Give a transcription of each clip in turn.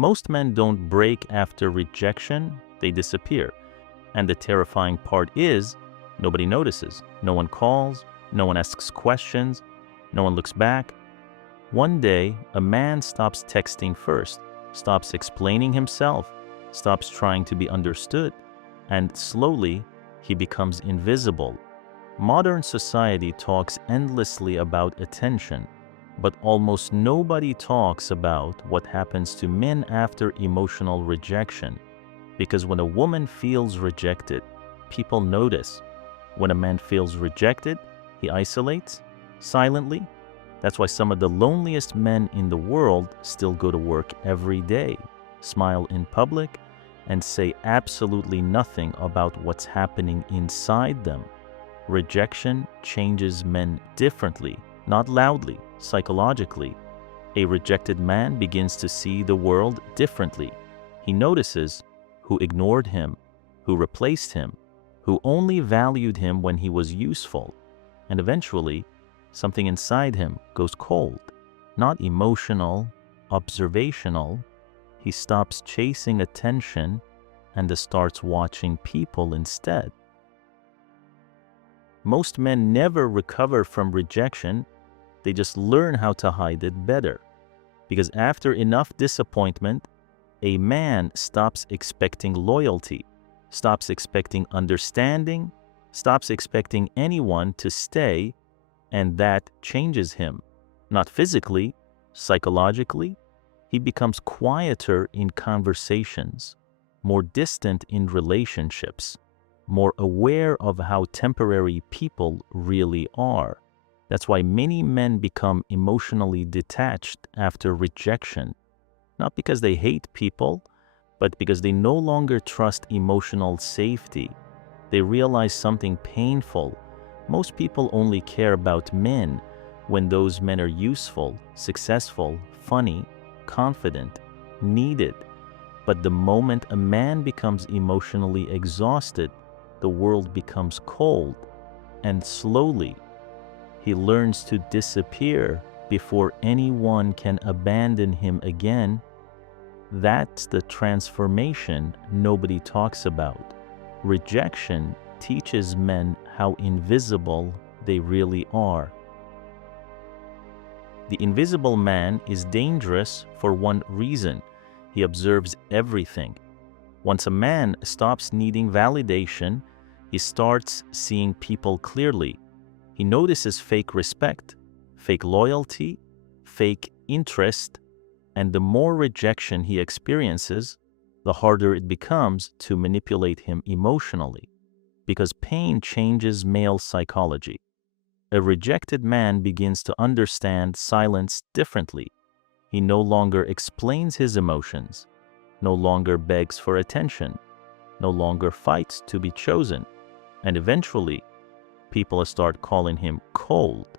Most men don't break after rejection, they disappear. And the terrifying part is, nobody notices. No one calls, no one asks questions, no one looks back. One day, a man stops texting first, stops explaining himself, stops trying to be understood, and slowly, he becomes invisible. Modern society talks endlessly about attention, but almost nobody talks about what happens to men after emotional rejection. Because when a woman feels rejected, people notice. When a man feels rejected, he isolates silently. That's why some of the loneliest men in the world still go to work every day, smile in public, and say absolutely nothing about what's happening inside them. Rejection changes men differently, not loudly, psychologically. A rejected man begins to see the world differently. He notices who ignored him, who replaced him, who only valued him when he was useful, and eventually, something inside him goes cold, not emotional, observational. He stops chasing attention and starts watching people instead. Most men never recover from rejection, they just learn how to hide it better. Because after enough disappointment, a man stops expecting loyalty, stops expecting understanding, stops expecting anyone to stay, and that changes him. Not physically, psychologically. He becomes quieter in conversations, more distant in relationships, more aware of how temporary people really are. That's why many men become emotionally detached after rejection, not because they hate people, but because they no longer trust emotional safety. They realize something painful. Most people only care about men when those men are useful, successful, funny, confident, needed. But the moment a man becomes emotionally exhausted, the world becomes cold, and slowly, he learns to disappear before anyone can abandon him again. That's the transformation nobody talks about. Rejection teaches men how invisible they really are. The invisible man is dangerous for one reason: he observes everything. Once a man stops needing validation, he starts seeing people clearly. He notices fake respect, fake loyalty, fake interest, and the more rejection he experiences, the harder it becomes to manipulate him emotionally, because pain changes male psychology. A rejected man begins to understand silence differently. He no longer explains his emotions, no longer begs for attention, no longer fights to be chosen, and eventually, people start calling him cold,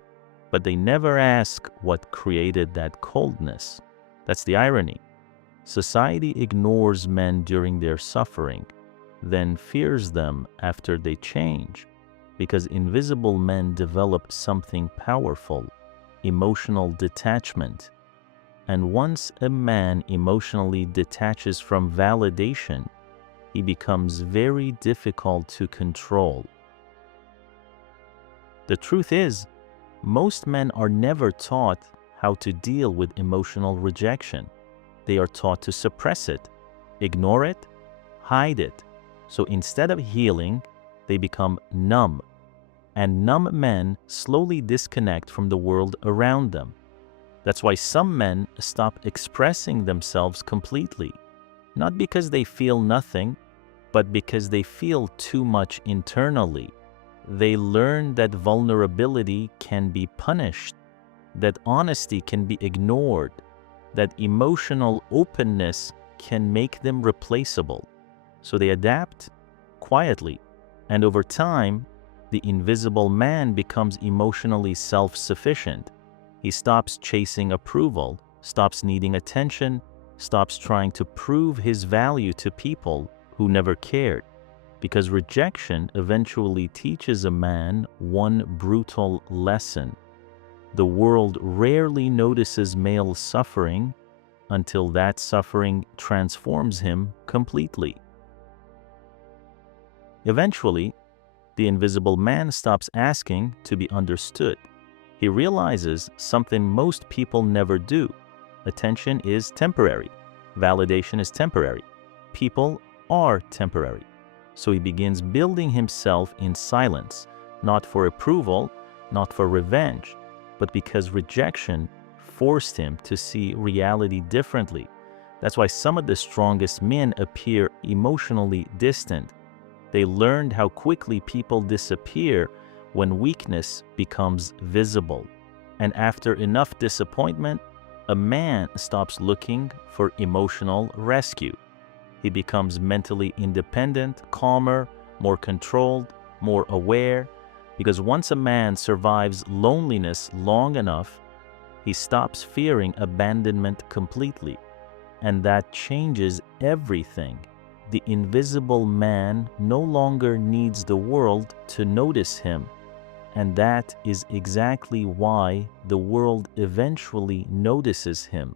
but they never ask what created that coldness. That's the irony. Society ignores men during their suffering, then fears them after they change, because invisible men develop something powerful: emotional detachment. And once a man emotionally detaches from validation, he becomes very difficult to control. The truth is, most men are never taught how to deal with emotional rejection. They are taught to suppress it, ignore it, hide it. So instead of healing, they become numb. And numb men slowly disconnect from the world around them. That's why some men stop expressing themselves completely, not because they feel nothing, but because they feel too much internally. They learn that vulnerability can be punished, that honesty can be ignored, that emotional openness can make them replaceable. So they adapt quietly, and over time, the invisible man becomes emotionally self-sufficient. He stops chasing approval, stops needing attention, stops trying to prove his value to people who never cared. Because rejection eventually teaches a man one brutal lesson: the world rarely notices male suffering until that suffering transforms him completely. Eventually, the invisible man stops asking to be understood. He realizes something most people never do. Attention is temporary. Validation is temporary. People are temporary. So he begins building himself in silence, not for approval, not for revenge, but because rejection forced him to see reality differently. That's why some of the strongest men appear emotionally distant. They learned how quickly people disappear when weakness becomes visible. And after enough disappointment, a man stops looking for emotional rescue. He becomes mentally independent, calmer, more controlled, more aware, because once a man survives loneliness long enough, he stops fearing abandonment completely. And that changes everything. The invisible man no longer needs the world to notice him. And that is exactly why the world eventually notices him.